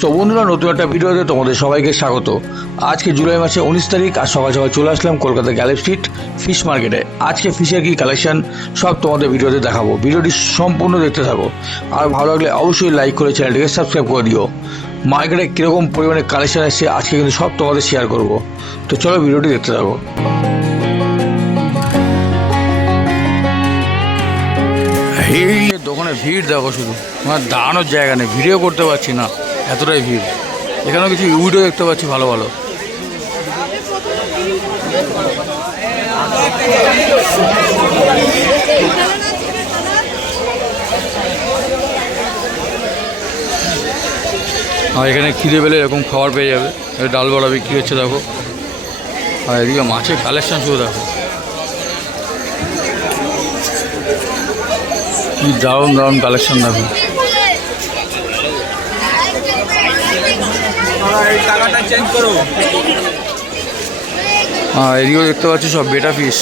তো বন্ধুরা, নতুন একটা ভিডিওতে তোমাদের সবাইকে স্বাগত। আজকে জুলাই মাসে 19 তারিখ, আর সকাল সকাল চলে আসলাম কলকাতা গ্যালেপ স্ট্রিট ফিশ মার্কেটে। আজকে ফিশের কি কালেকশন সব তোমাদের ভিডিওতে দেখাবো। ভিডিওটি সম্পূর্ণ দেখতে থাকো, আর ভালো লাগলে অবশ্যই লাইক করে চ্যানেলটিকে সাবস্ক্রাইব করে দিও। মার্কেটে কীরকম পরিমাণে কালেকশন আসছে আজকে কিন্তু সব তোমাদের শেয়ার করব। তো চলো ভিডিওটি দেখতে থাকো। এই দোকানে ভিড় দেখো, শুধু আমার দাঁড়ানোর জায়গা নেই, ভিডিও করতে পারছি না, এতটাই ভিড়। এখানেও কিছু ভিডিও দেখতে পাচ্ছি ভালো ভালো। আর এখানে খিদে পেলে এরকম খাবার পেয়ে যাবে। ডাল বড়া বিক্রি হচ্ছে দেখো। আর এদিকে মাছের কালেকশন শুধু দেখো, কি দারুণ দারুণ কালেকশন দেখো। হ্যাঁ, এদিকেও দেখতে পাচ্ছি সব বেটা ফিশ,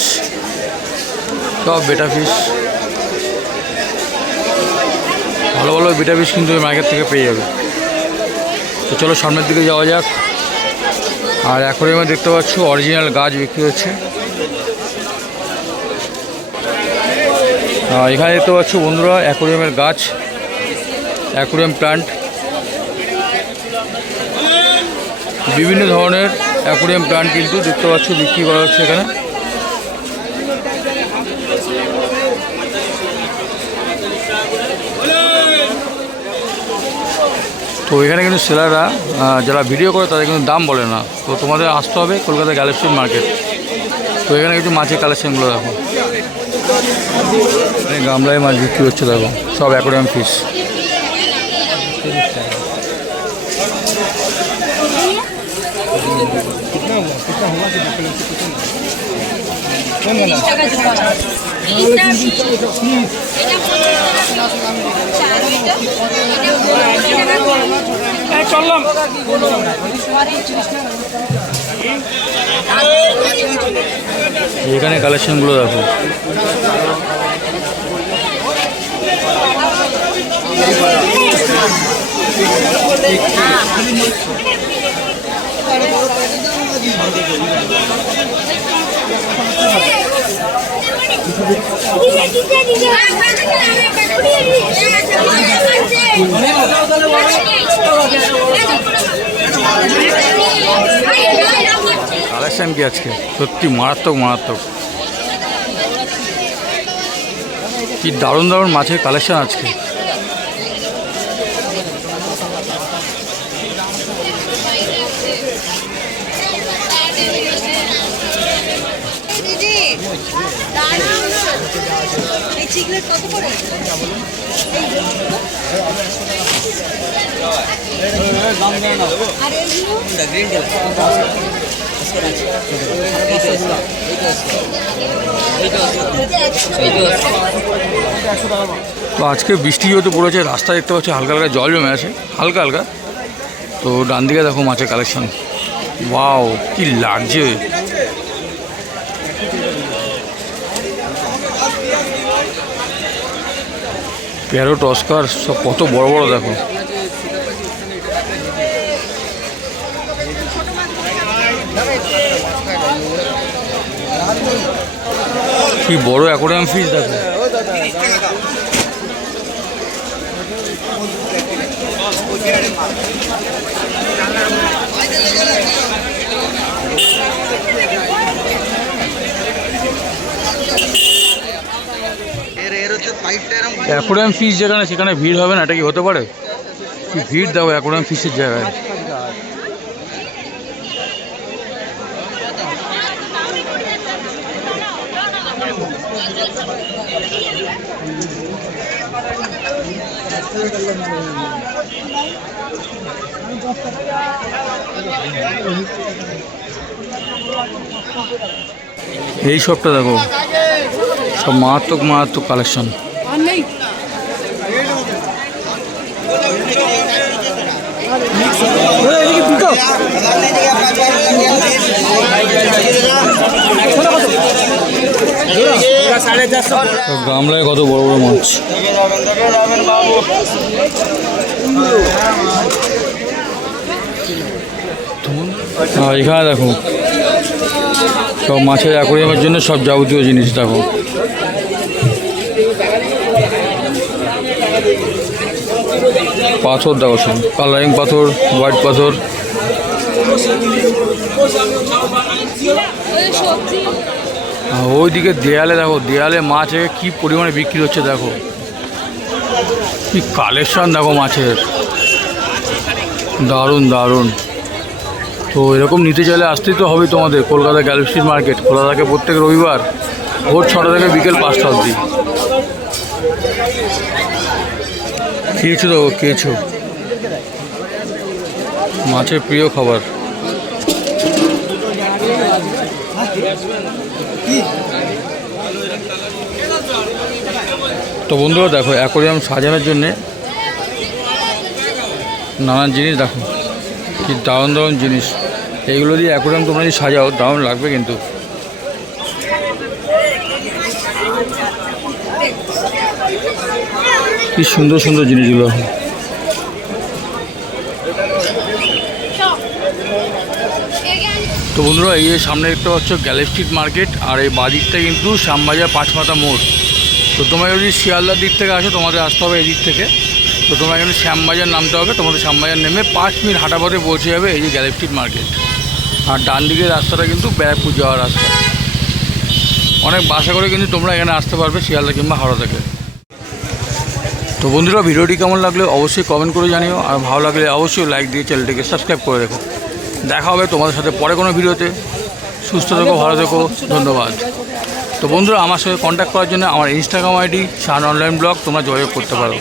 সব বেটা ফিশ। ভালো ভালো বেটা ফিশ কিন্তু এই মার্কেট থেকে পেয়ে যাবে। তো চলো সামনের দিকে যাওয়া যাক। আর অ্যাকোরিয়ামে দেখতে পাচ্ছ অরিজিনাল গাছ বিক্রি হচ্ছে। এখানে দেখতে পাচ্ছ বন্ধুরা অ্যাকোরিয়ামের গাছ, অ্যাকোরিয়াম প্ল্যান্ট, বিভিন্ন ধরনের অ্যাকোরিয়াম প্ল্যান্ট কিন্তু দেখতে পাচ্ছ বিক্রি করা হচ্ছে এখানে। তো এখানে কিন্তু সেলাররা যারা ভিডিও করে তাদের কিন্তু দাম বলে না। তো তোমাদের আসতে হবে কলকাতা গ্যালেপ স্ট্রিট মার্কেট। তো এখানে কিছু মাছের কালেকশনগুলো দেখো, গামলায় মাছ বিক্রি হচ্ছে দেখো, সব অ্যাকোরিয়াম ফিশ। এখানে কালেকশনগুলো দেখো, কালেকশন কি আজকে সত্যি মারাত্মক মারাত্মক। কি দারুণ দারুণ মাছের কালেকশন আজকে। তো আজকে বৃষ্টি যেহেতু পড়েছে, রাস্তা দেখতে পাচ্ছি হালকা হালকা জল জমে আছে, হালকা হালকা। তো ডান দিকে দেখো মাছের কালেকশন, ওয়াও কি লাগছে। প্যারোট, অস্কার সব কত বড় বড় দেখো। কি বড় অ্যাকোরিয়াম ফিশ দেখো। অ্যাকোরিয়াম ফিশ যেখানে, সেখানে ভিড় হবে না, এটা কি হতে পারে? কি ভিড় দেখো অ্যাকোরিয়াম ফিশের জায়গায়। এই সবটা দেখো, সব মারাত্মক মারাত্মক কালেকশন। গামলায় কত বড় বড় মাছ। আর এখানে দেখো সব মাছের অ্যাকোয়ারিয়ামের জন্য সব যাবতীয় জিনিস দেখো। পাথর দেখো, সব কালারিং পাথর, হোয়াইট পাথর। ওইদিকে দেয়ালে দেখো, দেয়ালে মাছ কি পরিমাণে বিক্রি হচ্ছে দেখো, কি কালেকশন দেখো মাছের, দারুণ দারুণ। তো এরকম নিতে চাইলে আসতেই তো হবে তোমাদের। কলকাতা গ্যালারি স্ট্রিট মার্কেট খোলা থাকে প্রত্যেক রবিবার ভোর 6টা থেকে বিকেল 5টা অবধি। কেঁচো দেখো, কেঁচো মাছের প্রিয় খাবার। তো বন্ধুরা দেখো অ্যাকোয়ারিয়াম সাজানোর জন্যে নানান জিনিস দেখো, কি দারুণ দারুণ জিনিস। এইগুলো দিয়ে অ্যাকোয়ারিয়াম তোমরা যদি সাজাও দারুণ লাগবে কিন্তু। কি সুন্দর সুন্দর জিনিসগুলো। তো বন্ধুরা এই সামনে একটা হচ্ছে গ্যালারি স্ট্রিট মার্কেট, আর এই বাদিকটা কিন্তু শ্যামবাজার পাঁচমাথা মোড়। তো তোমরা যদি শিয়ালদার দিক থেকে আসো তোমাদের আসতে হবে এই দিক থেকে। তো তোমরা এখানে শ্যামবাজার নামতে হবে, তোমাদের শ্যামবাজার নেমে 5 মিনিট হাঁটা পথে পৌঁছে যাবে এই যে গ্যালারি স্ট্রিট মার্কেট। আর ডান দিকের রাস্তাটা কিন্তু ব্যারাকপুর যাওয়ার রাস্তা। অনেক বাসা করে কিন্তু তোমরা এখানে আসতে পারবে শিয়ালদা কিংবা হাওড়া থেকে। তো বন্ধুরা ভিডিওটি কেমন লাগলে অবশ্যই কমেন্ট করে জানিও, আর ভালো লাগলে অবশ্যই লাইক দিয়ে চ্যানেলটিকে সাবস্ক্রাইব করে রেখো। দেখা হবে তোমাদের সাথে পরে কোনো ভিডিওতে। সুস্থ থেকো, ভালো থেকো, ধন্যবাদ। তো বন্ধুরা আমার সঙ্গে কন্ট্যাক্ট করার জন্য আমার ইনস্টাগ্রাম আইডি শান অনলাইন ব্লগ তোমরা যোগাযোগ করতে পারো।